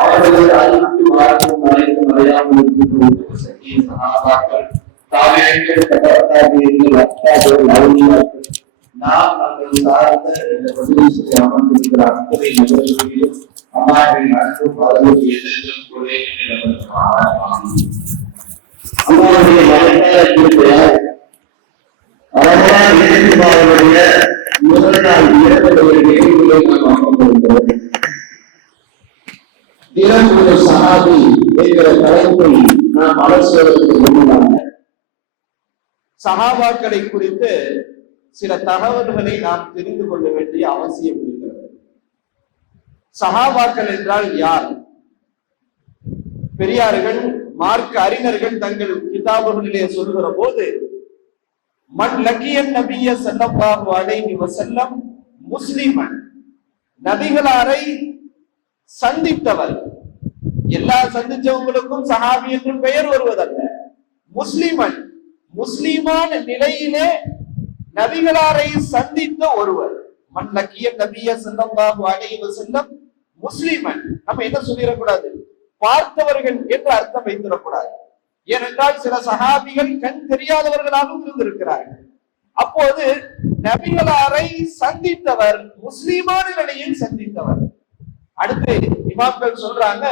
அலைஹி மறைந்து மறையாமல் சகாபாக்கள் தாவியங்கள் நாம் நாங்கள் சார்ந்த இந்த பிரதேசத்தை அமர்ந்திருக்கிற அத்தனை அம்மாவின் எதிர்க்கும் அம்மாவுடைய முதல் நாள் இறந்தவருடைய நாம் அமர்ந்திருக்கிறோம் என்கிற நாம் அலசுவதற்கு சகாபாக்களை குறித்து சில தகவல்களை நாம் தெரிந்து கொள்ள வேண்டிய அவசியம் இருக்கிறது. சகாபாக்கள் என்றால் யார்? பெரியார்கள் மார்க்க அறிஞர்கள் தங்கள் கிதாபுகளிலே சொல்கிற போது மண் லக்கியன் நபிய செல்லப்பாகு அலைஹி வசல்லம் முஸ்லிமன். நபிகளாரை சந்தித்தவர். எல்லா சந்திச்சவங்களுக்கும் சஹாபி என்று பெயர் வருவதல்ல. முஸ்லிமன் முஸ்லிமான நிலையிலே நபிகளாரை சந்தித்த ஒருவர். மண் லக்கிய நபிய செல்லப்பாகு அலைஹி செல்லம் முஸ்லிமன். நம்ம என்ன சொல்லிடக்கூடாது? பார்த்தவர்கள் என்று அர்த்தம் வைத்திடக்கூடாது. ஏனென்றால் சில சகாபிகள் கண் தெரியாதவர்களாகவும் இருந்திருக்கிறார்கள். அப்போது நபிகளாரை சந்தித்தவர் முஸ்லிமான நிலையில் சந்தித்தவர். அடுத்து இமாம்கள் சொல்றாங்க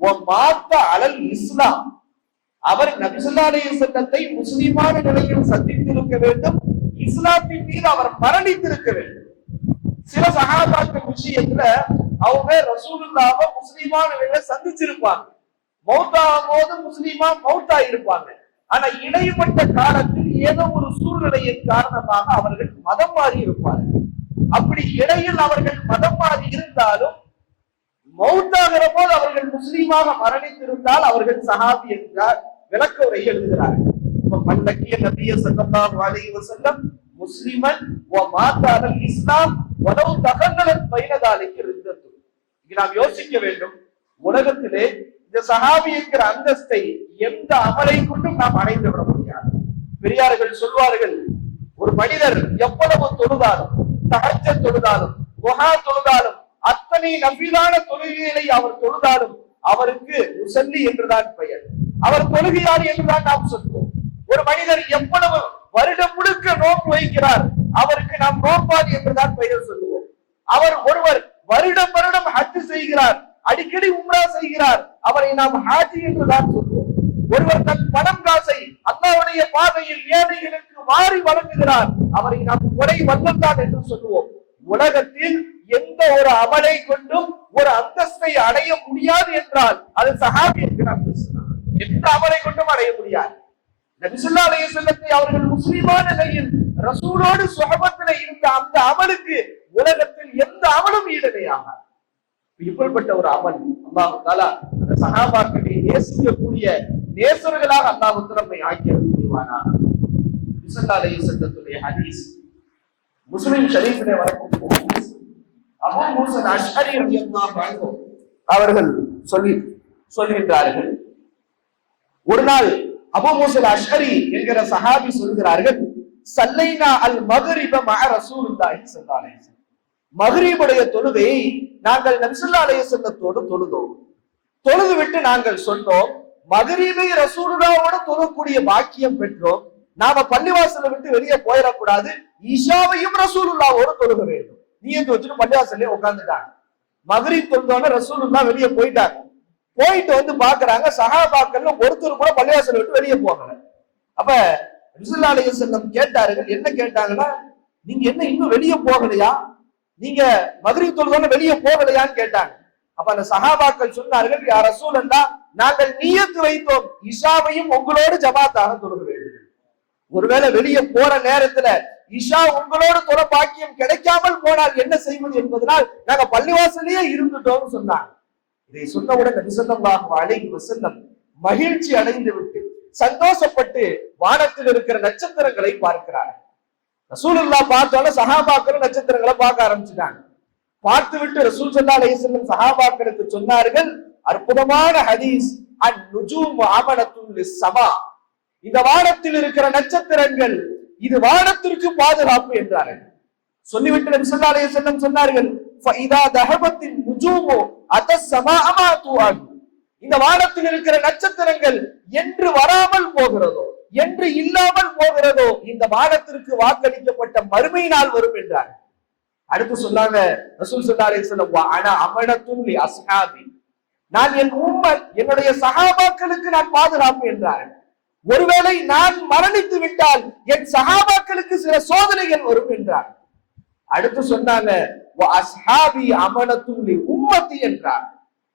"ஒ மாத்த அலல் இஸ்லாம். அவர் நபிசுல்லாடைய சட்டத்தை முஸ்லிமான நிலையில் சந்தித்திருக்க வேண்டும். இஸ்லாத்தின் மீது அவர் மரணித்திருக்க வேண்டும். சில சகாபாக்கள் விஷயத்துல அவங்க ரசூலுல்லாவ முஸ்லிமான நிலையில சந்திச்சிருப்பாங்க. மௌத்தாகும் போது முஸ்லீமா மௌத்தா இருப்பாங்க ஆனா இடைப்பட்ட காலத்தில் ஏதோ ஒரு சூழ்நிலையின் காரணமாக அவர்கள் மதம் மாறி இருப்பார்கள். அப்படி இடையில் அவர்கள் மதம் மாறி இருந்தாலும் மௌத்தாகிற போது அவர்கள் முஸ்லீமாக மரணித்திருந்தால் அவர்கள் சஹாபி என்றார். விளக்க உரை எழுதுகிறார்கள் மல்லக்கிய நபிய சல்லல்லாஹு அலைஹி முஸ்லிமன் ஓ மாத்தாரல் இஸ்லாம் உணவு தகன்னலன் பைனதாலிக்கு இருந்தது. நாம் யோசிக்க வேண்டும். உலகத்திலே இந்த சஹாபி என்கிற அந்தஸ்தை எந்த அமலை கொண்டும் நாம் அடைந்து விட முடியாது. பெரியார்கள் சொல்வார்கள் ஒரு மனிதர் எவ்வளவு தொழுதாலும் தகச்ச தொழுதாலும் தொழுதாலும் அத்தனை நபிலான தொழுகைகளை அவர் தொழுதாலும் அவருக்கு முசல்லி என்றுதான் பெயர். அவர் தொழுகையார் என்றுதான் நாம் சொல்வோம். ஒரு மனிதர் எவ்வளவு வருடம் முழுக்க நோன்பு வைக்கிறார் அவருக்கு நாம் நோன்பாதி என்றுதான் பெயர் சொல்லுவோம். அவர் ஒருவர் வருடம் வருடம் ஹஜ் செய்கிறார் அடிக்கடி உம்ரா செய்கிறார் அவரை நாம் ஹாஜி என்றுதான் சொல்வோம். ஒருவர் தன் பணம் காசை அல்லாவுடைய பாதையில் ஏழைகளுக்கு வாரி வழங்குகிறார் அவரை நாம் கொடை வல்லந்தான் என்று சொல்லுவோம் உலகத்தில் எந்த ஒரு அமலை கொண்டும் ஒரு அந்தஸ்தை அடைய முடியாது என்றால் அது சஹாபி என்று எந்த அமலை கொண்டும் அடைய முடியாது. நபிசுல்லா அலைய செல்லத்தை அவர்கள் முஸ்லிமான நிலையில் ரசூலோடு சுகபத்தில் இருந்த அந்த அமலுக்கு உலகத்தில் எந்த அமலும் ஈடுணையாகாது இப்படிப்பட்ட ஒரு அமல் அல்லாஹு தாலா அந்த சகாபாக்களை நேசிக்கக்கூடிய நேசர்களாக அல்லாஹு நம்மை ஆக்கிய முடிவானா நபிசுல்லா அலைய செல்லத்துடைய ஹதீஸ் முஸ்லிம் ஷரீஃபிலே வரக்கூடிய ஹதீஸ். அவர்கள் சொல்லி சொல்கின்றார்கள். ஒரு நாள் அபூ மூசல் அஷ்ஹரி என்கிற சஹாபி சொல்கிறார்கள் சல்லைனா அல் மகரிப மஅ ரசூலுல்லாஹி ஸல்லல்லாஹு அலைஹி மகரீபுடைய தொழுகையை நாங்கள் நபிசுல்லா அலைஹி வஸல்லத்தோடு தொழுதோம். தொழுது விட்டு நாங்கள் சொன்னோம் மகரீபை ரசூலுல்லாவோட தொழக்கூடிய பாக்கியம் பெற்றோம். நாம பள்ளிவாசலை விட்டு வெளியே போயிடக்கூடாது. ஈஷாவையும் ரசூலுல்லாவோடு தொழுக வேண்டும். நீயத்து வச்சுட்டு பள்ளிவாசல்லே உட்காந்துட்டாங்க மதுரை தொழுதோட ரசூலுல்லா வெளியே போயிட்டாங்க. போயிட்டு வந்து பாக்குறாங்க. சகாபாக்கள்ல ஒருத்தர் கூட பள்ளிவாசல் விட்டு வெளியே போகல. அப்ப ரிசுல்லா அலைஹி செல்லம் கேட்டார்கள் என்ன கேட்டாங்கன்னா நீங்க என்ன இன்னும் வெளியே போகலையா? நீங்க மதுரை தொழுதோட வெளியே போகலையான்னு கேட்டாங்க. அப்ப அந்த சகாபாக்கள் சொன்னார்கள் யார் ரசூல் நாங்கள் நீயத்து வைத்தோம். இஷாவையும் உங்களோடு ஜமாத்தாக தொழுக வேண்டும். ஒருவேளை வெளியே போற நேரத்துல இஷா உங்களோடு தொட பாக்கியம் கிடைக்காமல் போனால் என்ன செய்வது என்பதனால் நாங்க பள்ளிவாசலையே இருந்துட்டோம்னு சொன்னாங்க. இதை சொன்னவுடன் நபிசல்லாஹு அலைஹி வஸல்லம் மகிழ்ச்சி அடைந்து விட்டு சந்தோஷப்பட்டு வானத்தில் இருக்கிற நட்சத்திரங்களை பார்க்கிறார். ரசூலுல்லா பார்த்தோட சஹாபாக்கள் நட்சத்திரங்களை பார்க்க ஆரம்பிச்சுட்டாங்க. பார்த்துவிட்டு ரசூல் சல்லா அலைஹி வஸல்லம் சஹாபாக்களுக்கு சொன்னார்கள் அற்புதமான ஹதீஸ் அண்ட் நுஜூம் சமா இந்த வானத்தில் இருக்கிற நட்சத்திரங்கள் இது வானத்திற்கு பாதுகாப்பு என்றார்கள் சொல்லிவிட்டு நபி ஸல்லல்லாஹு சொன்னார்கள் இந்த வானத்தில் இருக்கிற நட்சத்திரங்கள் என்று வராமல் போகிறதோ என்று இல்லாமல் போகிறதோ இந்த வானத்திற்கு வாக்களிக்கப்பட்ட மறுமையினால் வரும் என்றார். அடுத்து சொன்னாங்க ரசூல் ஸல்லல்லாஹு அலைஹி வஸல்லம் ஆனா அனா அஸ்ஹாபி. நான் என் உண்மை என்னுடைய சகாபாக்களுக்கு நான் பாதுகாப்பு என்றார்கள் ஒருவேளை நான் மரணித்து விட்டால் என் சகாபாக்களுக்கு சில சோதனைகள் வரும் என்றார். அடுத்து சொன்னாங்க "வ உம்மத்தி என்றார்.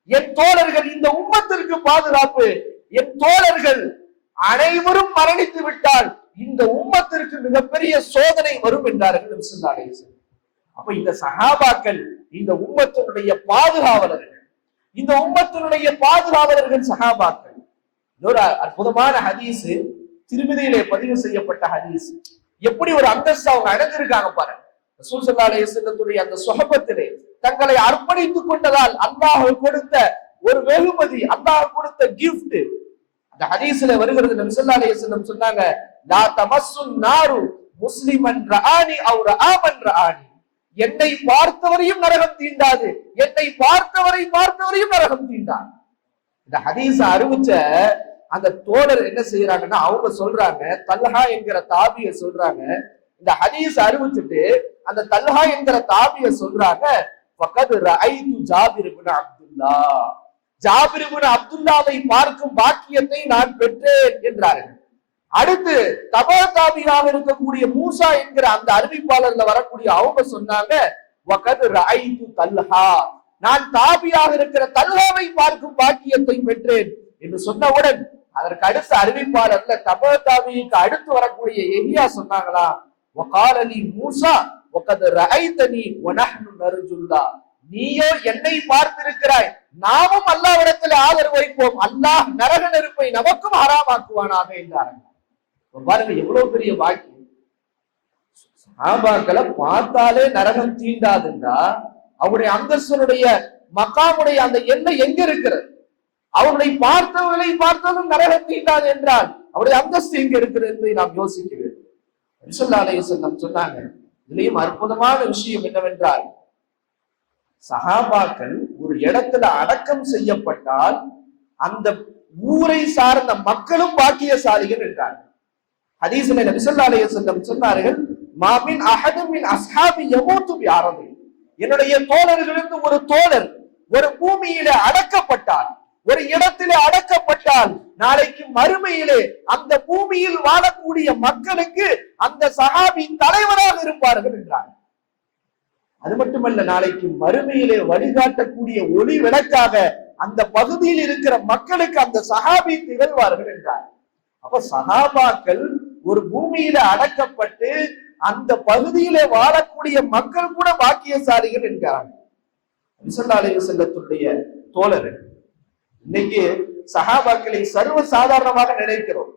என் தோழர்கள் இந்த உம்மத்திற்கு பாதுகாப்பு. என் தோழர்கள் அனைவரும் மரணித்து விட்டால் இந்த உம்மத்திற்கு மிகப்பெரிய சோதனை வரும் என்றார்கள் அப்ப இந்த சகாபாக்கள் இந்த உம்மத்தினுடைய பாதுகாவலர்கள் இந்த உம்மத்தினுடைய பாதுகாவலர்கள் சகாபாக்கள் இன்னொரு அற்புதமான ஹதீஸ் திருமதியிலே பதிவு செய்யப்பட்ட ஹதீஸ். எப்படி ஒரு அந்தஸ்து அவங்க அடைஞ்சிருக்காங்க பாருங்க ரசூல் ஸல்லல்லாஹு அந்த சுகபத்திலே தங்களை அர்ப்பணித்துக் கொண்டதால் அல்லாஹ் கொடுத்த ஒரு வெகுமதி அல்லாஹ் கொடுத்த கிஃப்ட் அந்த ஹதீஸ்ல வருகிறது நபி ஸல்லல்லாஹு அலைஹி சொன்னாங்க லா தமஸ்ஸுன் நாரு முஸ்லிமன் ரஆனி அவ் ரஆமன் ரஆனி. என்னை பார்த்தவரையும் நரகம் தீண்டாது என்னை பார்த்தவரை பார்த்தவரையும் நரகம் தீண்டாது இந்த ஹதீஸ் அறிவிச்ச அந்த தோழர் என்ன செய்யறாங்கன்னா அவங்க சொல்றாங்க தல்ஹா என்கிற தாபிய சொல்றாங்க. இந்த ஹதீஸ் அறிவிச்சுட்டு அந்த தல்ஹா என்கிற தாபிய சொல்றாங்க பக்கத்து ரஐது ஜாபிர் அப்துல்லா. ஜாபிர் அப்துல்லாவை பார்க்கும் பாக்கியத்தை நான் பெற்றேன் என்றார்கள். அடுத்து தபா தாபியாக இருக்கக்கூடிய மூசா என்கிற அந்த அறிவிப்பாளர்ல வரக்கூடிய அவங்க சொன்னாங்க வகது ரஐது தல்ஹா. நான் தாபியாக இருக்கிற தல்ஹாவை பார்க்கும் பாக்கியத்தை பெற்றேன் என்று சொன்னவுடன் அதற்கு அடுத்த அறிவிப்பாளர்ல தபா தாபிக்கு அடுத்து வரக்கூடிய எலியா சொன்னாங்களா? நீ மூசா வகது ரஐதனி வனஹ்னு நர்ஜுல்லா. நீயோ என்னை பார்த்திருக்கிறாய். நாமும் அல்லாவிடத்தில் ஆதரவு வைப்போம். அல்லாஹ் நரக நெருப்பை நமக்கும் ஆறாமாக்குவானாக என்றார்கள். பாருங்க எவ்வளவு பெரிய வாக்கியம் சாபாக்களை பார்த்தாலே நரகம் தீண்டாதுண்டா? அவருடைய அந்தஸ்தனுடைய மக்காவுடைய அந்த எண்ணெய் எங்க இருக்கிறது? அவர்களை பார்த்தவர்களை பார்த்தாலும் நரகத்தீண்டாது என்றால் அவருடைய அந்தஸ்து எங்க இருக்கிறது என்பதை நாம் யோசிக்க வேண்டும். ரிசல்லா சொன்னாங்க இதுலயும் அற்புதமான விஷயம் என்னவென்றால் சகாபாக்கள் ஒரு இடத்துல அடக்கம் செய்யப்பட்டால் அந்த ஊரை சார்ந்த மக்களும் பாக்கியசாலிகள் என்றார் ஹதீஸ்ல நபி ஸல்லல்லாஹு அலைஹி சொன்னார்கள் மாமின் அகதுமின் அஸ்ஹாபி யமூத்து பி என்னுடைய தோழர்களிருந்து ஒரு தோழர் ஒரு பூமியில அடக்கப்பட்டால் ஒரு இடத்திலே அடக்கப்பட்டால் நாளைக்கு மறுமையிலே அந்த பூமியில் வாழக்கூடிய மக்களுக்கு அந்த சகாபி தலைவராக இருப்பார்கள் என்றார். அது மட்டுமல்ல நாளைக்கு மறுமையிலே வழிகாட்டக்கூடிய ஒளி விளக்காக அந்த பகுதியில் இருக்கிற மக்களுக்கு அந்த சகாபி திகழ்வார்கள் என்றார். அப்ப சகாபாக்கள் ஒரு பூமியில அடக்கப்பட்டு அந்த பகுதியில வாழக்கூடிய மக்கள் கூட பாக்கியசாலிகள் என்கிறார்கள் செல்லத்துடைய தோழர்கள். இன்னைக்கு சஹாபாக்களை சர்வ சாதாரணமாக நினைக்கிறோம்.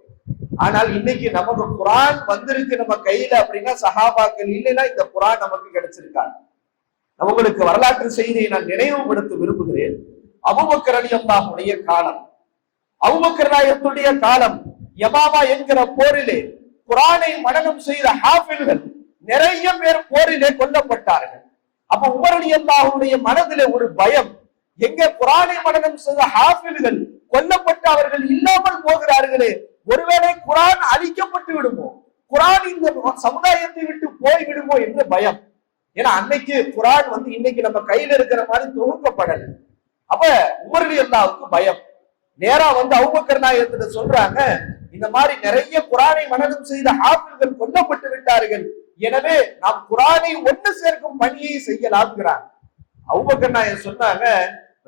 ஆனால் இன்னைக்கு நமக்கு குரான் வந்திருக்கு நம்ம கையில அப்படின்னா சஹாபாக்கள் இல்லைன்னா இந்த குரான் நமக்கு கிடைச்சிருக்காங்க உங்களுக்கு வரலாற்று செய்தியை நான் நினைவுபடுத்த விரும்புகிறேன். அபுபக்கர் அலி அல்லாஹுடைய காலம். அபுபக்கர் நாயத்துடைய காலம். யமாமா என்கிற போரிலே குரானை மனநம் செய்த ஹாஃபில்கள் நிறைய பேர் போரிலே கொல்லப்பட்டார்கள். அப்ப உமர் அலி அல்லாஹுடைய மனதிலே ஒரு பயம். எங்க குரானை மனனம் செய்த ஹாஃபில்கள் கொல்லப்பட்டு அவர்கள் இல்லாமல் போகிறார்களே ஒருவேளை குரான் அழிக்கப்பட்டு விடுமோ? குரான் இந்த சமுதாயத்தை விட்டு போய் விடுமோ என்று பயம். ஏன்னா அன்னைக்கு குரான் வந்து இன்னைக்கு நம்ம கையில இருக்கிற மாதிரி தொகுக்கப்படல. அப்ப உமர் எல்லாவுக்கும் அல்லாவுக்கு பயம். நேரா வந்து அவுபக்கர் நாயகத்துல சொல்றாங்க இந்த மாதிரி நிறைய குரானை மனனம் செய்த ஹாஃபில்கள் கொல்லப்பட்டு விட்டார்கள். எனவே நாம் குரானை ஒன்று சேர்க்கும் பணியை செய்யலாம்ங்கிறாங்க. அவுபக்கர் நாயன் சொன்னாங்க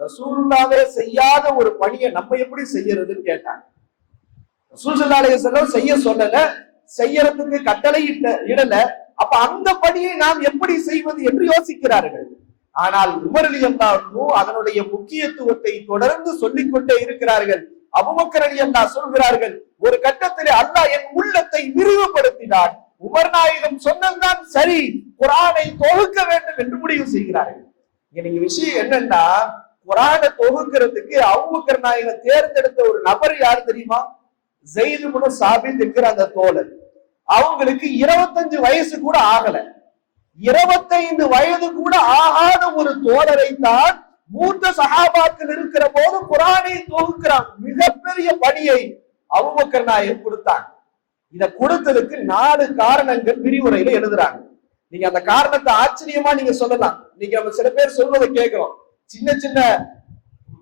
ரசூலுல்லாவே செய்யாத ஒரு பணியை நம்ம எப்படி செய்யறதுன்னு கேட்டாங்க. ரசூல் செல்லம் செய்ய சொல்லல செய்யறதுக்கு கட்டளை இட்ட இடல. அப்ப அந்த பணியை நாம் எப்படி செய்வது என்று யோசிக்கிறார்கள். ஆனால் உமரலி அல்லாவுக்கும் அதனுடைய முக்கியத்துவத்தை தொடர்ந்து சொல்லிக்கொண்டே இருக்கிறார்கள். அபுபக்கர் அல்லா சொல்கிறார்கள் ஒரு கட்டத்திலே அல்லாஹ் என் உள்ளத்தை விரிவுபடுத்தினார் உமர் நாயகம் சொன்னதுதான் சரி. குரானை தொகுக்க வேண்டும் என்று முடிவு செய்கிறார்கள். நீங்க விஷயம் என்னன்னா குரான தொகுக்கிறதுக்கு அவுபக்கர் நாயகன் தேர்ந்தெடுத்த ஒரு நபர் யார் தெரியுமா? ஜெயிது முன சாபித் இருக்கிற அந்த தோழர். அவங்களுக்கு இருபத்தஞ்சு வயசு கூட ஆகல. இருபத்தைந்து வயது கூட ஆகாத ஒரு தோழரை தான் மூத்த சகாபாத்தில் இருக்கிற போது குரானை தொகுக்கிறான் மிகப்பெரிய பணியை அவுபக்கர் நாயகன் கொடுத்தாங்க இத கொடுத்ததுக்கு நாலு காரணங்கள் விரிவுரையில எழுதுறாங்க. நீங்க அந்த காரணத்தை ஆச்சரியமா நீங்க சொல்லலாம். நீங்க நம்ம சில பேர் சொல்றதை கேட்கிறோம். சின்ன சின்ன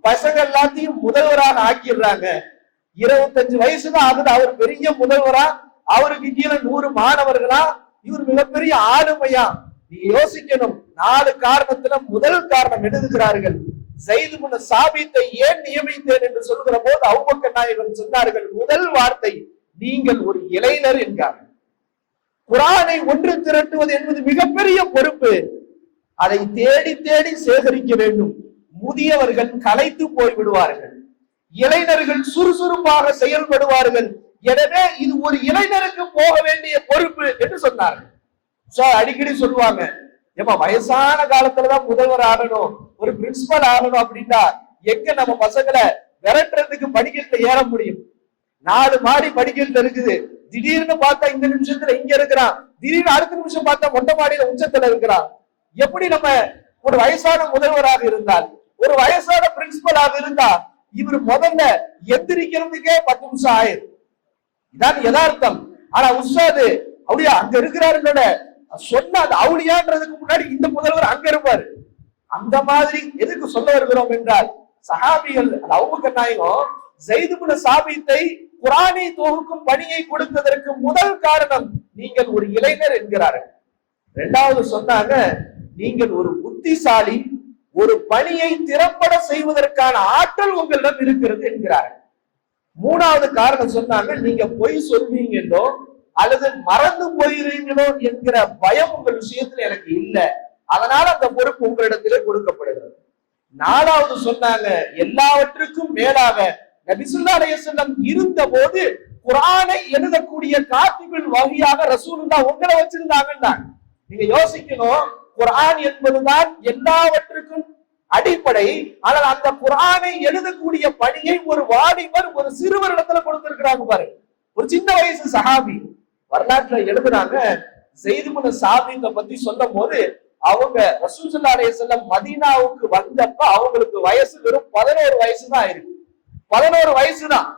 பசங்க எல்லாத்தையும் முதல்வராக ஆக்கிடுறாங்க. இருபத்தஞ்சு வயசுதான் ஆகுது. அவர் பெரிய முதல்வரா அவருக்கு கீழே நூறு மாணவர்களா இவர் மிகப்பெரிய ஆளுமையா? நீங்க யோசிக்கணும். நாலு காரணத்துல முதல் காரணம் எழுதுகிறார்கள். செய்து முன்ன சாபித்தை ஏன் நியமித்தேன் என்று சொல்கிற போது அவுபக்க நாயகன் சொன்னார்கள் முதல் வார்த்தை நீங்கள் ஒரு இளைஞர் என்கிறார்கள். குரானை ஒன்று திரட்டுவது என்பது மிகப்பெரிய பொறுப்பு. அதை தேடி தேடி சேகரிக்க வேண்டும். முதியவர்கள் கலைத்து போய் விடுவார்கள் இளைஞர்கள் சுறுசுறுப்பாக செயல்படுவார்கள். எனவே இது ஒரு இளைஞருக்கு போக வேண்டிய பொறுப்பு என்று சொன்னார்கள். சோ அடிக்கடி சொல்லுவாங்க ஏமா வயசான காலத்துலதான் முதல்வர் ஆகணும் ஒரு பிரின்சிபல் ஆகணும் அப்படின்னா எங்க நம்ம பசங்களை விரட்டுறதுக்கு படிக்கட்டுல ஏற முடியும்? நாலு மாடி படிக்கட்டுல இருக்குது. திடீர்னு பார்த்தா இந்த நிமிஷத்துல இங்க இருக்கிறான். திடீர்னு அடுத்த நிமிஷம் பார்த்தா மொட்டமாடியில உச்சத்துல இருக்கிறான். எப்படி நம்ம ஒரு வயசான முதல்வராக இருந்தால் ஒரு வயசான பிரின்சிபலாக இருந்தா இவர் முதல்ல எந்திரிக்கிறதுக்கே பத்து நிமிஷம் ஆயிரும். இதான் யதார்த்தம். ஆனா உஸ்தாது அப்படியா அங்க இருக்கிறாருங்களோட சொன்ன அந்த அவுளியான்றதுக்கு முன்னாடி இந்த முதல்வர் அங்க இருப்பாரு. அந்த மாதிரி எதுக்கு சொல்ல வருகிறோம் என்றால் சஹாபிகள் அது அவங்க நாயகம் ஜெய்துபுன சாபித்தை குரானை தொகுக்கும் பணியை கொடுத்ததற்கு முதல் காரணம் நீங்கள் ஒரு இளைஞர் என்கிறார்கள். இரண்டாவது சொன்னாங்க நீங்கள் ஒரு புத்திசாலி ஒரு பணியை திறம்பட செய்வதற்கான ஆற்றல் உங்களிடம் இருக்கிறது என்கிறார்கள். மூணாவது காரணம் சொன்னாங்க நீங்க பொய் சொல்வீங்களோ அல்லது மறந்து போயிருவீங்களோ என்கிற பயம் உங்கள் விஷயத்துல எனக்கு இல்ல. அதனால அந்த பொறுப்பு உங்களிடத்திலே கொடுக்கப்படுகிறது. நாலாவது சொன்னாங்க எல்லாவற்றுக்கும் மேலாக நபிசுல்லா அலையசல்லம் இருந்த போது குரானை எழுதக்கூடிய காத்திபின் வகையாக ரசூலுல்லா உங்களை வச்சிருந்தாங்கன்னா நீங்க யோசிக்கணும் குரான் என்பதுதான் எல்லாவற்றுக்கும் அடிப்படை. ஆனால் அந்த குரானை எழுதக்கூடிய பணியை ஒரு வாலிபர் ஒரு சிறுவர் இடத்துல கொடுத்திருக்கிறாங்க பாரு. ஒரு சின்ன வயசு சஹாபி வரலாற்றுல எழுதுறாங்க செய்துமுன சாபிங்க பத்தி சொல்லும் போது அவங்க ரசூசல்லா செல்லம் மதீனாவுக்கு வந்தப்ப அவங்களுக்கு வயசு வெறும் பதினோரு வயசு தான் இருக்கு பதினோரு வயசு தான்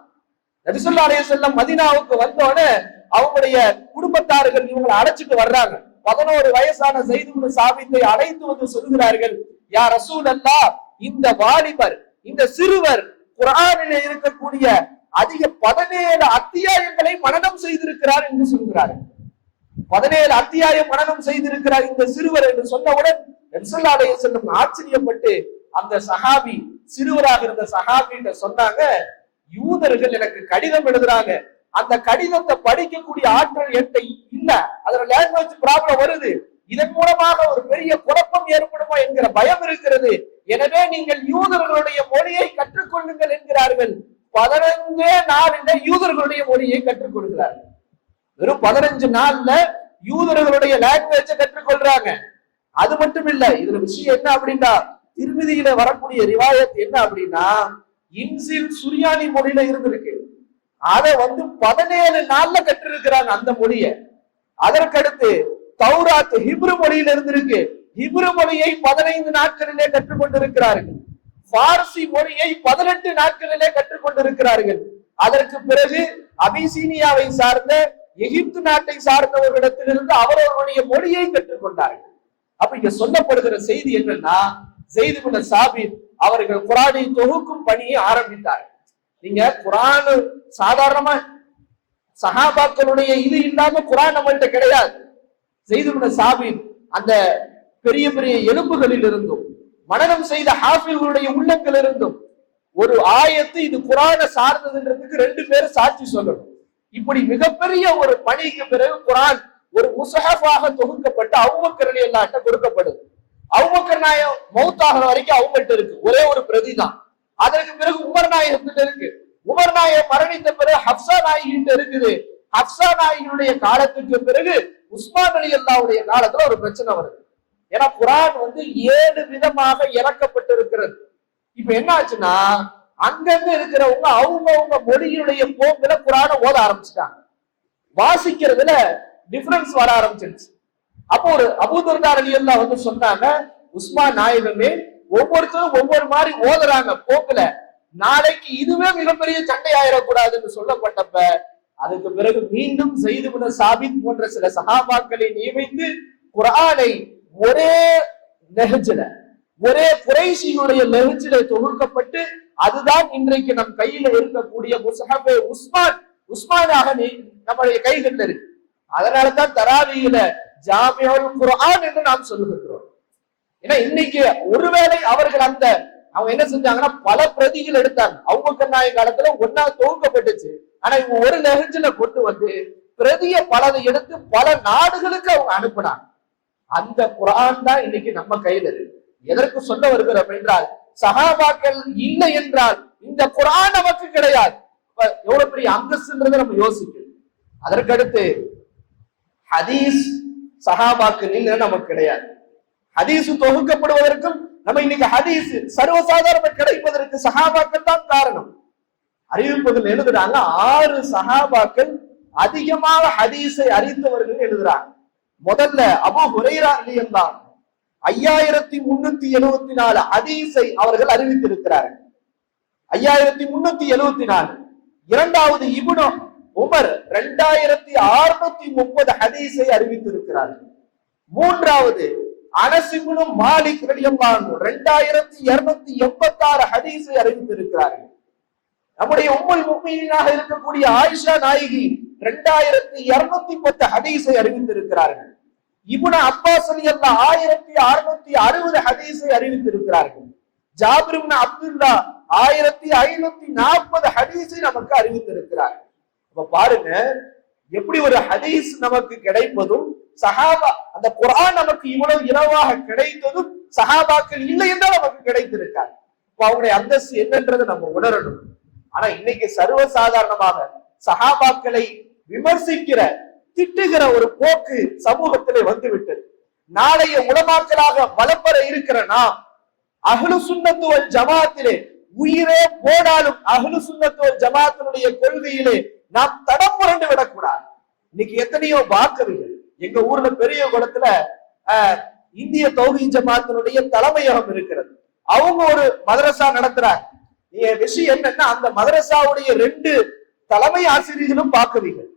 நபிசுல்லா செல்லம் மதினாவுக்கு வந்தோடனே அவங்களுடைய குடும்பத்தார்கள் இவங்களை அழைச்சிட்டு வர்றாங்க. பதினோரு வயசான செய்துமுன சாபித்தை அழைத்து வந்து சொல்கிறார்கள் யார் ரசூல் அல்லா இந்த வாலிபர் இந்த சிறுவர் குரானிலே இருக்கக்கூடிய அதிக பதினேழு அத்தியாயங்களை மனநம் செய்திருக்கிறார் என்று சொல்கிறார்கள் பதினேழு அத்தியாயம் மனநம் செய்திருக்கிறார் இந்த சிறுவர் என்று சொன்னவுடன் நெல்சல்லாடைய செல்லும் ஆச்சரியப்பட்டு அந்த சஹாபி சிறுவராக இருந்த சஹாபிட்ட சொன்னாங்க யூதர்கள் எனக்கு கடிதம் எழுதுறாங்க. அந்த கடிதத்தை படிக்கக்கூடிய ஆற்றல் என்கிட்ட இல்ல. அதுல லாங்குவேஜ் ப்ராப்ளம் வருது. இதன் மூலமாக ஒரு பெரிய குழப்பம் ஏற்படுமா என்கிற பயம் இருக்கிறது. எனவே நீங்கள் யூதர்களுடைய மொழியை கற்றுக்கொள்ளுங்கள் என்கிறார்கள். பதினஞ்சே நாளில யூதர்களுடைய மொழியை கற்றுக் கொடுக்கிறார்கள் வெறும் பதினஞ்சு நாள்ல யூதர்களுடைய லாங்குவேஜ கற்றுக்கொள்றாங்க. அது மட்டும் இல்ல இதுல விஷயம் என்ன அப்படின்னா திருமதியில வரக்கூடிய ரிவாயத் என்ன அப்படின்னா இன்சில் சுரியானி மொழியில இருந்திருக்கு. அதை வந்து பதினேழு நாள்ல கற்றிருக்கிறாங்க அந்த மொழிய. அதற்கடுத்து தௌராத் ஹிப்ரு மொழியில இருந்திருக்கு. ஹிப்ரு மொழியை பதினைந்து நாட்களிலே கற்றுக்கொண்டிருக்கிறார்கள். பார்சி மொழியை பதினெட்டு நாட்களிலே கற்றுக்கொண்டிருக்கிறார்கள். அதற்கு பிறகு அபிசீனியாவை சார்ந்த எகிப்து நாட்டை சார்ந்தவர்களிடத்திலிருந்து அவரவர்களுடைய மொழியை கற்றுக்கொண்டார்கள். அப்ப இங்க சொல்லப்படுகிற செய்தி என்னன்னா செய்து கொண்ட சாபிர் அவர்கள் குரானை தொகுக்கும் பணியை ஆரம்பித்தார்கள். நீங்க குரான் சாதாரணமா சகாபாக்களுடைய இது இல்லாம குரான் நம்மள்கிட்ட கிடையாது. செய்து கொண்ட சாபிர் அந்த பெரிய பெரிய எலும்புகளில் இருந்தும் மனநம் செய்த ஹாஃபில்களுடைய உள்ளங்கள் இருந்தும் ஒரு ஆயத்து இது குரான சார்ந்ததுன்றதுக்கு ரெண்டு பேரும் சாட்சி சொல்லணும். இப்படி மிகப்பெரிய ஒரு பணிக்கு பிறகு குரான் ஒரு முசஹாஃபாக தொகுக்கப்பட்டு அவ்வக்கரணி எல்லாட்ட கொடுக்கப்படுது. அவுபக்கர் நாயம் மௌத்தாகிற வரைக்கும் அவங்கள்ட்ட இருக்கு. ஒரே ஒரு பிரதி தான் அதற்கு பிறகு உமர் நாயகத்திட்ட இருக்கு. உமர் நாயகம் மரணித்த பிறகு ஹப்சா நாயகிட்ட இருக்குது. ஹப்சா நாயகியுடைய காலத்துக்கு பிறகு உஸ்மான் அலி அல்லாவுடைய காலத்துல ஒரு பிரச்சனை வருது. ஏன்னா குரான் வந்து ஏழு விதமாக இறக்கப்பட்டிருக்கிறது இப்ப என்ன ஆச்சுன்னா அங்கங்க இருக்கிறவங்க அவங்கவங்க மொழியுடைய போக்குல குரானை ஓத ஆரம்பிச்சுட்டாங்க. வாசிக்கிறதுல டிஃபரன்ஸ் வர ஆரம்பிச்சிருச்சு. அப்போ ஒரு அபூதர்தார் அலி எல்லாம் வந்து சொன்னாங்க உஸ்மான் நாயகமே ஒவ்வொருத்தரும் ஒவ்வொரு மாதிரி ஓதுறாங்க போக்குல. நாளைக்கு இதுவே மிகப்பெரிய சண்டை ஆயிடக்கூடாதுன்னு சொல்லப்பட்டப்ப அதுக்கு பிறகு மீண்டும் செய்து சாபித் போன்ற சில சகாபாக்களை நியமித்து குரானை ஒரே நெகஜில ஒரே குறைசியுடைய நெகஜில தொகுக்கப்பட்டு அதுதான் இன்றைக்கு நம் கையில இருக்கக்கூடிய முசஹபே உஸ்மான் உஸ்மானாக நம்முடைய கைகளில் இருக்கு. அதனால தான் தராவியில ஜாமியோல் குரான் என்று நாம் சொல்லுகின்றோம். ஏன்னா இன்னைக்கு ஒருவேளை அவர்கள் அந்த அவங்க என்ன செஞ்சாங்கன்னா பல பிரதிகள் எடுத்தாங்க. அவங்க நாய காலத்துல ஒன்னா தொகுக்கப்பட்டுச்சு. ஆனா இவங்க ஒரு நெகஞ்சில கொண்டு வந்து பிரதிய பலதை எடுத்து பல நாடுகளுக்கு அவங்க அனுப்புனாங்க. அந்த குரான் தான் இன்னைக்கு நம்ம கையில இருக்கு. எதற்கு சொல்ல வருகிறோம் என்றால் சகாபாக்கள் இல்லை என்றால் இந்த குரான் நமக்கு கிடையாது. எவ்வளவு பெரிய அந்தஸ்துன்றதை நம்ம யோசிக்கணும். அதற்கடுத்து ஹதீஸ் சஹாபாக்களில் நமக்கு கிடையாது. ஹதீசு தொகுக்கப்படுவதற்கும் நம்ம இன்னைக்கு ஹதீஸ் சர்வசாதாரண கிடைப்பதற்கு சஹாபாக்கள் தான் காரணம். அறிவிப்பதில் எழுதுறாங்க ஆறு சஹாபாக்கள் அதிகமாக ஹதீஸை அறிந்தவர்கள் எழுதுறாங்க. முதல்ல அபு ஹுரைரா தான் ஐயாயிரத்தி முன்னூத்தி எழுவத்தி நாலு ஹதீஸை அவர்கள் அறிவித்திருக்கிறார்கள். ஐயாயிரத்தி முன்னூத்தி எழுவத்தி நாலு இரண்டாவது இபுனோ உமர் ரெண்டாயிரத்தி அறுநூத்தி முப்பது ஹதீஸை அறிவித்திருக்கிறார்கள். மூன்றாவது அனசிபுனு மாலிக் ரலியல்லாஹு ரெண்டாயிரத்தி இருநூத்தி எண்பத்தி ஆறு ஹதீஸை அறிவித்திருக்கிறார்கள். நம்முடைய உம்மல் முக்மீனாக இருக்கக்கூடிய ஆயிஷா நாயகி ரெண்டாயிரத்தி இருநூத்தி பத்து ஹதீஸை அறிவித்திருக்கிறார்கள். இபுன அப்பாஸ் அலியல்லா ஆயிரத்தி அறுநூத்தி அறுபது ஹதீஸை அறிவித்திருக்கிறார்கள். ஜாபிர் அப்துல்லா ஆயிரத்தி ஐநூத்தி நாற்பது ஹதீஸை நமக்கு அறிவித்திருக்கிறார்கள். இப்ப பாருங்க எப்படி ஒரு ஹதீஸ் நமக்கு கிடைப்பதும் சஹாபா அந்த குரான் நமக்கு இவ்வளவு இரவாக கிடைத்ததும் சஹாபாக்கள் இல்லை என்றால் நமக்கு கிடைத்திருக்காரு இப்ப அவங்களுடைய அந்தஸ்து என்னன்றதை நம்ம உணரணும். ஆனா இன்னைக்கு சர்வசாதாரணமாக சஹாபாக்களை விமர்சிக்கிற திட்டுகிற ஒரு போக்கு சமூகத்திலே வந்துவிட்டது. நாளைய உலமாக்களாக வளப்பெற இருக்கிற நாம் அகலு சுண்ணத்துவல் ஜமாத்திலே உயிரே போனாலும் அகலு சுண்ணத்துவல் ஜமாத்தினுடைய கொள்கையிலே நாம் தடம் புரண்டு விடக்கூடாது. இன்னைக்கு எத்தனையோ வாக்கவிகள் எங்க ஊர்ல பெரிய குளத்துல ஆஹ், இந்திய தௌஹி ஜமாத்தினுடைய தலைமையகம் இருக்கிறது. அவங்க ஒரு மதரசா நடத்துறாங்க. விஷயம் என்னன்னா அந்த மதரசாவுடைய ரெண்டு தலைமை ஆசிரியர்களும் பார்க்கவீர்கள்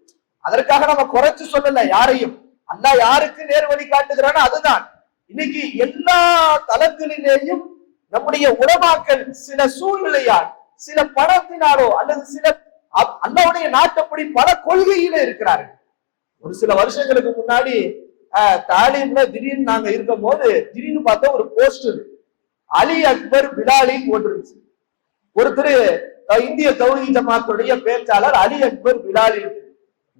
அதற்காக நம்ம குறைச்சு சொல்லல யாரையும். அல்லாஹ் யாருக்கு நேர் வழி காட்டுகிறானோ அதுதான். இன்னைக்கு எல்லா தளங்களிலேயும் நம்முடைய உலமாக்கள் சில சூழ்நிலையால் சில பணத்தினாலோ அல்லது சில அல்லாவுடைய நாட்டப்படி பல கொள்கையில இருக்கிறார்கள். ஒரு சில வருஷங்களுக்கு முன்னாடி ஆஹ், தாலீம்ல திடீர்னு நாங்க இருக்கும் போது திடீர்னு பார்த்தா ஒரு போஸ்டர் அலி அக்பர் பிலாலி போட்டிருந்துச்சு. ஒருத்தர் இந்திய தௌஹி ஜமாத்துடைய பேச்சாளர் அலி அக்பர் பிலாலி.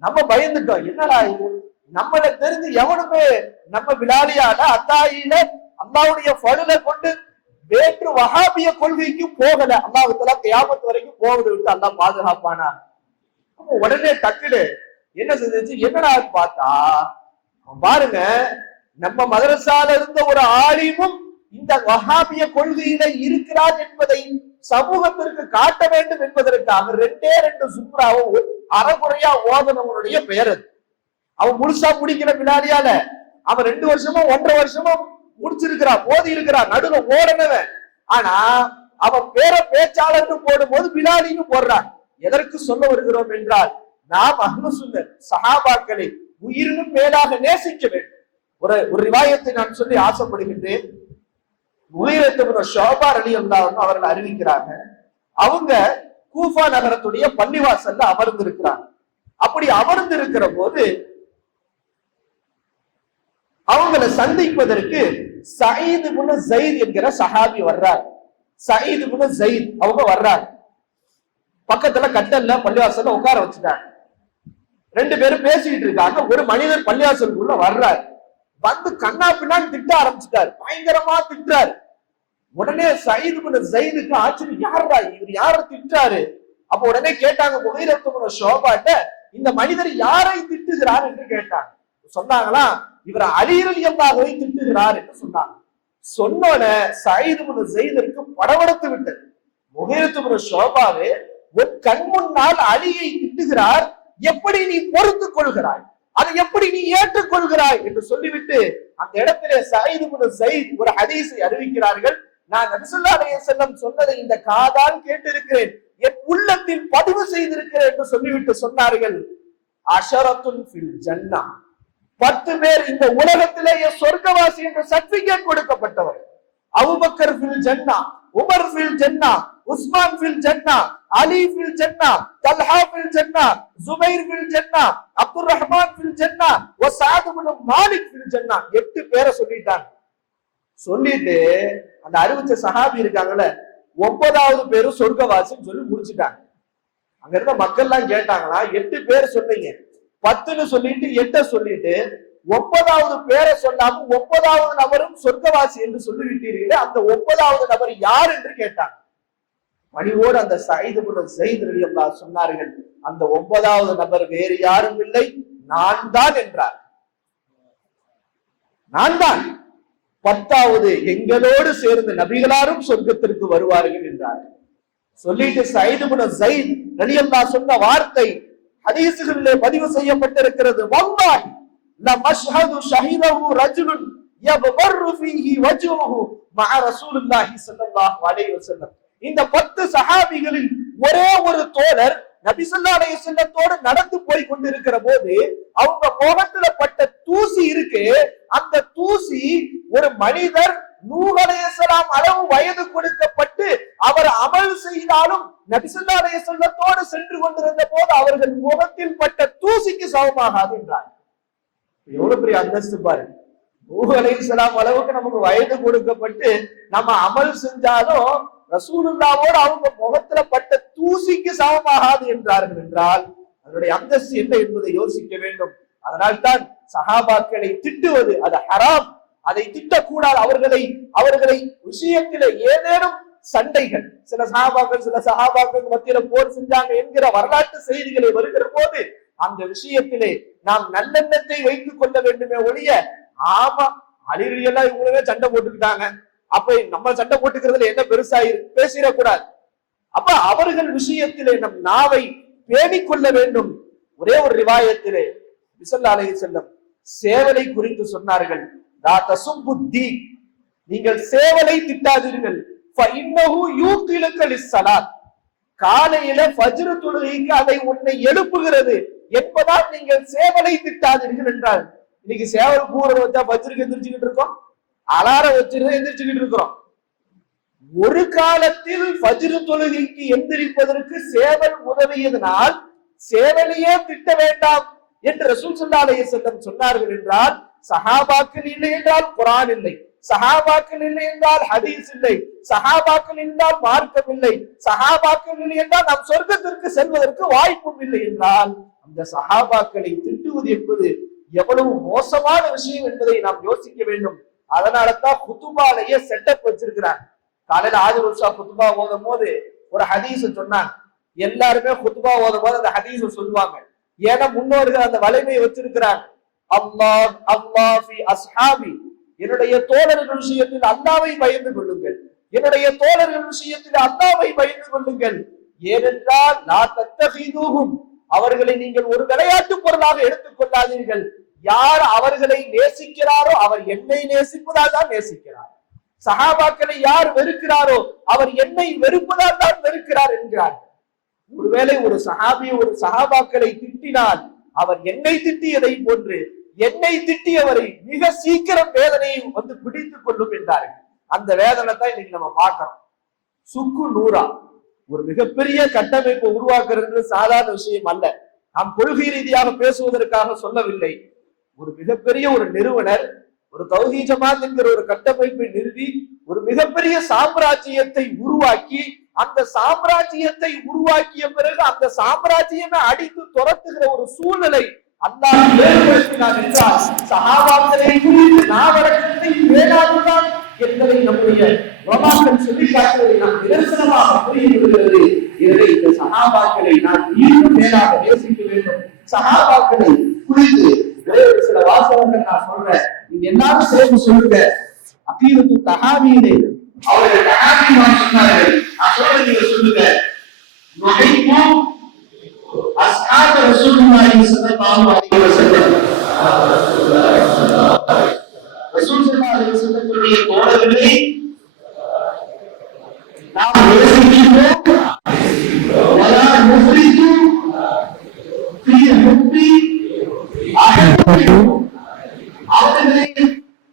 நம்ம பயந்துட்டோம். என்னடா இது? நம்மள தெரிஞ்சு எவனுமே நம்ம பிலாலியால அத்தாயில அல்லாவுடைய பழுல கொண்டு வேற்று வகாபிய கொள்கைக்கு போகல. அல்லாஹ்வுத்தஆலா கியாமத்து வரைக்கும் போவதை விட்டு அல்லா பாதுகாப்பானா? உடனே டக்குனு என்ன செஞ்சிச்சு? என்னடா பார்த்தா பாருங்க நம்ம மதரசால இருந்த ஒரு ஆலிமும் இந்த வகாபிய கொள்கையில இருக்கிறார் என்பதை சமூகத்திற்கு காட்ட வேண்டும் என்பதற்காக ரெண்டே ரெண்டு சுப்ராவை அறகுறையா ஓதனவனுடைய பெயர் அது. அவன் முழுசா முடிக்கிற பின்னாடியால அவன் ரெண்டு வருஷமும் ஒன்றரை வருஷமும் முடிச்சிருக்கிறான் ஓதி இருக்கிறான் நடுவில் ஓடனவன். ஆனா அவன் பேர பேச்சாளர்னு போடும்போது பிலாலின்னு போடுறான். எதற்கு சொல்ல வருகிறோம் என்றால் நாம் அஹ்லு சஹாபாக்களை உயிரினும் மேலாக நேசிக்க வேண்டும். ஒரு ஒரு ரிவாயத்தை நான் சொல்லி ஆசைப்படுகின்றேன். உயிரத்து ஷோபார் அலி அல்லாவும் அவர்கள் அறிவிக்கிறாங்க அவங்க கூஃபா நகரத்துடைய பள்ளிவாசல்ல அமர்ந்து இருக்கிறாங்க அப்படி அமர்ந்து இருக்கிற போது அவங்களை சந்திப்பதற்கு சயீது குண ஜெயித் என்கிற சஹாபி வர்றார். சயீது குண ஜெயித் அவங்க வர்றார். பக்கத்துல கட்டல்ல பள்ளிவாசல்ல உட்கார வச்சுட்டாங்க. ரெண்டு பேரும் பேசிட்டு இருக்காங்க. ஒரு மனிதர் பள்ளிவாசலுக்குள்ள வர்றார். வந்து கண்ணா பின்னான்னு திட்ட ஆரம்பிச்சிட்டாரு. பயங்கரமா திட்டுறாரு. உடனே சயீது குண ஜெயிதுக்கு ஆச்சரியம். யாரா இவர் யார திட்டுறாரு? அப்ப உடனே கேட்டாங்க முகைரத்து ஷோபாட்ட இந்த மனிதர் யாரை திட்டுகிறார் என்று கேட்டாங்க. சொன்னாங்களா? இவர் அலிரலி அல்லாஹுவை திட்டுகிறார் என்று சொன்னாங்க. சொன்னோன சயிது செய்தற்கு படபடத்து விட்டது. முகேரத்து சோபாவே ஷோபாவே உன் கண் முன்னால் அலியை திட்டுகிறார். எப்படி நீ பொறுத்து கொள்கிறாய்? அதை எப்படி நீ ஏற்றுக்கொள்கிறாய்? என்று சொல்லிவிட்டு அந்த இடத்திலே சயிது முன் சயித் ஒரு ஹதீஸை அறிவிக்கிறார்கள். நான் நபிசுல்லா செல்லம் சொன்னதை இந்த காதால் கேட்டிருக்கிறேன். என் உள்ளத்தில் பதிவு செய்திருக்கிறேன் என்று சொல்லிவிட்டு சொன்னார்கள். அஷரத்துன் ஃபில் ஜன்னா. பத்து பேர் இந்த உலகத்திலேயே சொர்க்கவாசி என்று சர்டிபிகேட் கொடுக்கப்பட்டவர். அவுபக்கர் ஃபில் ஜன்னா உமர் ஃபில் ஜன்னா உஸ்மான் ஃபில் ஜன்னா அலி ஃபில் ஜன்னா தல்ஹா ஃபில் ஜன்னா ஜுபைர் ஃபில் ஜன்னா அப்துல் ரஹ்மான் ஃபில் ஜன்னா வஸாத் இப்னு மாலிக் ஃபில் ஜன்னா. எட்டு பேரை சொல்லிட்டாங்க. சொல்லிட்டு அந்த அறிவிச்ச சஹாபி இருக்காங்கல்ல ஒன்பதாவது பேரும் சொர்க்கவாசின்னு சொல்லி முடிச்சிட்டாங்க. அங்க இருந்த மக்கள் எல்லாம் கேட்டாங்களா எட்டு பேர் சொன்னீங்க. பத்துன்னு சொல்லிட்டு எட்ட சொல்லிட்டு ஒன்பதாவது பேரை சொல்லாம ஒன்பதாவது நபரும் சொர்க்கவாசி என்று சொல்லிவிட்டீர்களே அந்த ஒன்பதாவது நபர் யார் என்று கேட்டாங்க. பணிவோடு அந்த சைது செய்து அல்லா சொன்னார்கள் அந்த ஒன்பதாவது நபர் வேறு யாரும் இல்லை நான் தான் என்றார். நான் தான். பத்தாவது எங்களோடு சேர்ந்து நபிகளாரும் சொர்க்கத்திற்கு வருவார்கள் என்றார். சொல்லிட்டு சைதுபுன சைத் ரலியல்லா சொன்ன வார்த்தை ஹதீசுகளிலே பதிவு செய்யப்பட்டிருக்கிறது. வல்லாஹி மஷ்ஹது ஷஹீதஹு ரஜுலுன் யபர்ரு ஃபீஹி வஜ்ஹுஹு மஅ ரசூலுல்லாஹி ஸல்லல்லாஹு அலைஹி வஸல்லம். இந்த பத்து சஹாபிகளில் ஒரே ஒரு தோழர் நபி ஸல்லல்லாஹு அலைஹி வஸல்லத்தோடு நடந்து போய் கொண்டிருக்கிற போது அவங்க முகத்துல பட்ட தூசி இருக்கு. அந்த தூசி ஒரு மனிதர் நூகலேசலாம் அளவு வயது கொடுக்கப்பட்டு அவர் அமல் செய்தாலும் நபிசல்லா அலையசல்லத்தோடு சென்று கொண்டிருந்த போது அவர்கள் முகத்தில் பட்ட தூசிக்கு சமமாகாது என்றார். எவ்வளவு பெரிய அந்தஸ்து பாருங்க நூகலேசலாம் அளவுக்கு நமக்கு வயது கொடுக்கப்பட்டு நம்ம அமல் செஞ்சாலும் ரசூலுல்லாவோடு அவங்க முகத்துல பட்ட தூசிக்கு சமமாகாது என்றார்கள் என்றால் அதனுடைய அந்தஸ்து என்ன என்பதை யோசிக்க வேண்டும். அதனால்தான் சஹாபாக்களை திட்டுவது அது ஹராம். அதை திட்டக்கூடாது. அவர்களை அவர்களை விஷயத்தில ஏதேனும் சண்டைகள் சில சகாபாக்கள் சில சகாபாக்கள் மத்தியில போர் செஞ்சாங்க என்கிற வரலாற்று செய்திகளை வருகிற போது அந்த விஷயத்திலே நாம் நல்லெண்ணத்தை வைத்துக் கொள்ள வேண்டுமே ஒழிய ஆமா அழிரியெல்லாம் இவங்களவே சண்டை போட்டுக்கிட்டாங்க. அப்ப நம்ம சண்டை போட்டுக்கிறதுல என்ன பெருசா பேசிடக்கூடாது. அப்ப அவர்கள் விஷயத்திலே நம் நாவை பேணிக்கொள்ள வேண்டும். ஒரே ஒரு ரிவாயத்திலே விசல்லா செல்லும் செல்லம் சேவலை குறித்து சொன்னார்கள். நீங்கள் சேவலை திட்டாதீர்கள். ஃபஇன்னஹு யூகிலுக லிஸ்ஸலாத். காலையில பஜ்ரு தொழுகைக்கு அதை உன்னை எழுப்புகிறது என்பதால் நீங்கள் சேவலை திட்டாதீர்கள் என்றால் இன்னைக்கு சேவல் கூற வச்சா பஜ்ருக்கு எந்திரிச்சுக்கிட்டு இருக்கோம்? அலாரம் வச்சிருந்து எந்திரிச்சுக்கிட்டு இருக்கிறோம். ஒரு காலத்தில் பஜ்ரு தொழுகைக்கு எந்திரிப்பதற்கு சேவல் உதவியதனால் சேவலையே திட்ட வேண்டாம் என்று ரசூல் ஸல்லல்லாஹு அலைஹி சொன்னார்கள் என்றால் சஹாபாக்கள் இல்லை என்றால் குரான் இல்லை. சஹாபாக்கள் இல்லை என்றால் ஹதீஸ் இல்லை. சஹாபாக்கள் என்றால் மார்க்கம் இல்லை. சஹாபாக்கள் இல்லை என்றால் நாம் சொர்க்கத்திற்கு செல்வதற்கு வாய்ப்பும் இல்லை என்றால் அந்த சஹாபாக்களை திட்டுவது என்பது எவ்வளவு மோசமான விஷயம் என்பதை நாம் யோசிக்க வேண்டும். அதனால தான் குத்துபாலேயே செட்டப் வச்சிருக்கிறாங்க. காலையில ஆதி வருஷா குத்துபா ஓதும் போது ஒரு ஹதீஸ் சொன்னாங்க. எல்லாருமே குத்துபா ஓதும் போது அந்த ஹதீஸ் சொல்லுவாங்க. ஏன்னா முன்னோர்கள் அந்த வலிமையை வச்சிருக்கிறாங்க. அல்லாஹ் அல்லாஹி அஸ்ஹாபி. என்னுடைய தோழர்கள் விஷயத்தில் அல்லாவை பயந்து கொள்ளுங்கள். என்னுடைய தோழர்கள் விஷயத்தில் அல்லாவை பயந்து கொள்ளுங்கள். ஏனென்றால் நான் தத்தகிதூகும் அவர்களை நீங்கள் ஒரு விளையாட்டு பொருளாக எடுத்துக் கொள்ளாதீர்கள். யார் அவர்களை நேசிக்கிறாரோ அவர் என்னை நேசிப்பதால் தான் நேசிக்கிறார். சகாபாக்களை யார் வெறுக்கிறாரோ அவர் என்னை வெறுப்பதால் தான் வெறுக்கிறார் என்கிறார். ஒருவேளை ஒரு சஹாபி ஒரு சஹாபாக்களை திட்டினால் அவர் என்னை திட்டியதை போன்று என்னை திட்டியவரை மிக சீக்கிரம் வேதனையும் வந்து பிடித்துக் கொள்ளும் என்றார்கள். அந்த வேதனை தான் இன்னைக்கு நம்ம பார்க்கிறோம். சுக்கு நூறா. ஒரு மிகப்பெரிய கட்டமைப்பை உருவாக்குறது சாதாரண விஷயம் அல்ல. நாம் கொள்கை ரீதியாக பேசுவதற்காக சொல்லவில்லை. ஒரு மிகப்பெரிய ஒரு நிறுவனர் ஒரு தௌஹீ ஜமாத் என்கிற ஒரு கட்டமைப்பை நிறுவி ஒரு மிகப்பெரிய சாம்ராஜ்யத்தை உருவாக்கி அந்த சாம்ராஜ்யத்தை உருவாக்கிய பிறகு அந்த சாம்ராஜ்யமே அடித்து துரத்துகிற ஒரு சூழ்நிலை அல்லாஹ் ஏற்படுத்தினார் என்றால் சஹாபாக்களை குறித்து நாவடக்கத்தை வேளாண்தான் என்பதை நம்முடைய உலமாக்கள் சொல்லி காட்டுவதை நாம் நிதர்சனமாக புரிய விடுகிறது எனவே இந்த சஹாபாக்களை நாம் இன்னும் மேலாக நேசிக்க வேண்டும். சஹாபாக்களை குறித்து ஒரே சில வாசகங்கள் நான் சொல்றேன். நீங்க எல்லாரும் சேர்ந்து சொல்லுங்க. அகீரத்து தஹாவியிலே. அவர்கள் தஹாவிமான் சொன்னார்கள் நான் நீங்க சொல்லுங்க நுழைமோ அஸ்ஹாப ரசூலுல்லாஹி ஸல்லல்லாஹு அலைஹி வஸல்லம் ரசூல் ஸல்லல்லாஹு அலைஹி வஸல்லத்துடைய தோழர்களை நாம் அவர்களை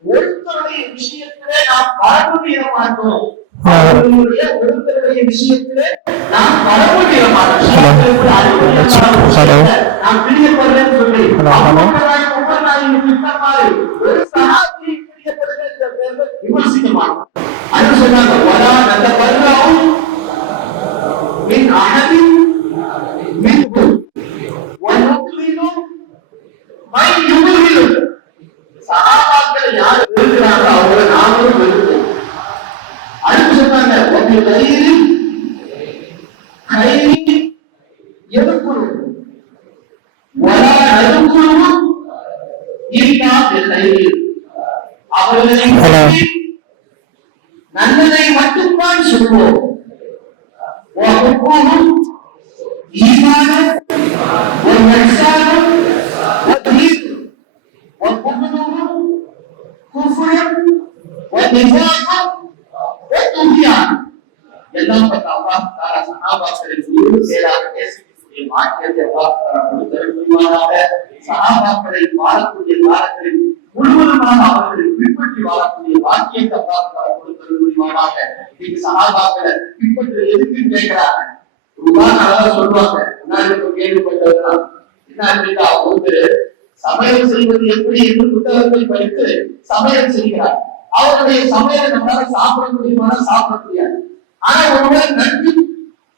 ஒருத்தருடைய விஷயத்திலே நாம் பரப்புவிட மாட்டோம் அவர்களுடைய ஒருத்தருடைய விஷயத்திலே நாம் பரப்புவிட மாட்டோம். நான் பிரியப்படுறேன்னு சொல்லி. ஒரு சகாபியை பிரியப்படுகிற இந்த பேர்கள் விமர்சிக்க மாட்டோம் அது சொன்னாங்க வரா நல்ல பருவாவும் மின் அகதி மின் மை யுமிலும் சகாபாக்கள் யார் வெறுக்கிறாங்களோ அவங்கள வெறுப்போம் அடுத்து சொன்னாங்க உங்க கையில் கையில் நன்மதை மட்டும்தான் சொல்வோம் ஒவ்வொன்றும் ஈமானம் ஒவ்வொன்றாலும் ஒவ்வொன்றும் குஃபுரம் ஒவ்வொன்றும் ஒவ்வொன்றியான் எல்லாம் பட்ட அல்லாஹ் தாரா சஹாபாக்களின் மீது மேலாக நேசிக்கக்கூடிய மாற்றியத்தை அல்லாஹ் தாரா கொடுத்தருள் புரிவானாக சஹாபாக்களின் வாழக்கூடிய காலங்களில் முழுவதுமாக அவர்களை பின்பற்றி வாழக்கூடிய வாக்கியத்தை அல்லாஹ் தாரா கொடுத்தல் புரிவானாக இன்னைக்கு சஹாபாக்களை பின்பற்ற எதுக்குன்னு கேட்கிறாங்க? ஒரு அழகா சொல்லுவாங்க. முன்னாடி இப்ப கேள்விப்பட்டதுதான் என்ன அப்படின்னா ஒருத்தர் சமையல் செய்வது எப்படி என்று புத்தகத்தில் படித்து சமையல் செய்கிறார். அவருடைய சமையலை நம்மளால சாப்பிட முடியுமானா சாப்பிட முடியாது. ஆனா ஒருவர் நன்றி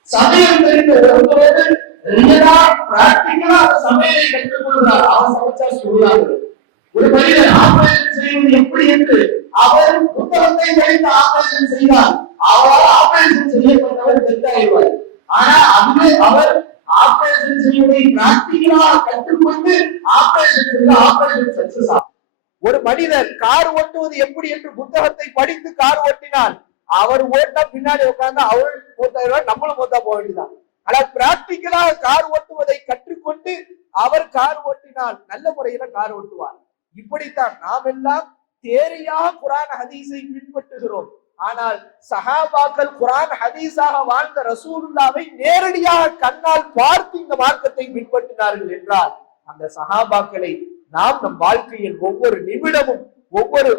சமையல் தெரிந்த ஒருவரோடு ரியலா பிராக்டிக்கலா அந்த சமையலை கற்றுக்கொள்கிறார் அவர் சமைச்சா சொல்லாது ஒரு மனிதன் ஆபரேஷன் செய்வது எப்படி என்று அவர் புத்தகத்தை படித்து ஆபரேஷன் செய்தார் அவரால் ஆபரேஷன் செய்யப்பட்டவர் தெத்தாயிடுவார் ஆனா அதுவே அவர் ஆபரேஷன் செய்வதை பிராக்டிக்கலா கற்றுக்கொண்டு ஆபரேஷன் செய்த ஆபரேஷன் சக்சஸ் ஆகும் ஒரு மனிதர் கார் ஓட்டுவது எப்படி என்று புத்தகத்தை படித்து கார் ஓட்டினார் அவர் ஓட்டா பின்னாடி உட்கார்ந்து அவர் மூத்தாயிரம் நம்மளும் மூத்தா போக வேண்டியதான் ஆனா பிராக்டிக்கலா கார் ஓட்டுவதை கற்றுக்கொண்டு அவர் கார் ஓட்டினால் நல்ல முறையில கார் ஓட்டுவார். இப்படித்தான் நாம் எல்லாம் தேரியாக குரான் ஹதீஸை பின்பற்றுகிறோம். ஆனால் சஹாபாக்கள் குரான் ஹதீஸாக வாழ்ந்த ரசூலுல்லாவை நேரடியாக கண்ணால் பார்த்து இந்த மார்க்கத்தை பின்பற்றினார்கள் என்றால் அந்த சஹாபாக்களை நாம் நம் வாழ்க்கையில் ஒவ்வொரு நிமிடமும் ஒவ்வொரு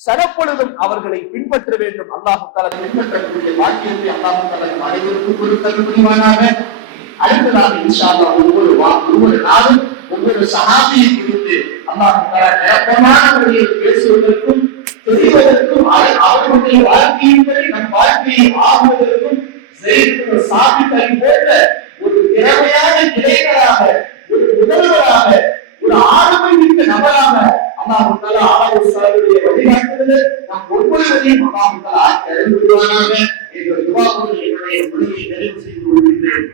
சனப்பொழுதும் அவர்களை பின்பற்ற வேண்டும். அல்லாஹு தஆலா பின்பற்றக்கூடிய வாக்கியத்தை அல்லாஹு தஆலா அனைவருக்கும் கொடுத்தல் புரிவானாக. அடுத்ததாக இன்ஷா ஒவ்வொரு ஒவ்வொரு நாளும் ஒவ்வொரு சஹாபியை குறித்து அல்லாஹு தஆலா முறையில் பேசுவதற்கும் தெரிவதற்கும் அவர்களுடைய வாழ்க்கையின் படி நம் வாழ்க்கையை ஆகுவதற்கும் செய்து போன்ற ஒரு திறமையான இளைஞராக ஒரு முதல்வராக ஒரு ஆளுமை மிக்க நபராக அல்லாஹ் தஆலா ஆலோசகருடைய வழிகாட்டுதல் நம் ஒவ்வொருவரையும் அல்லாஹ் என்ற துவாவோடு என்னுடைய மொழியை நிறைவு செய்து கொள்கிறேன்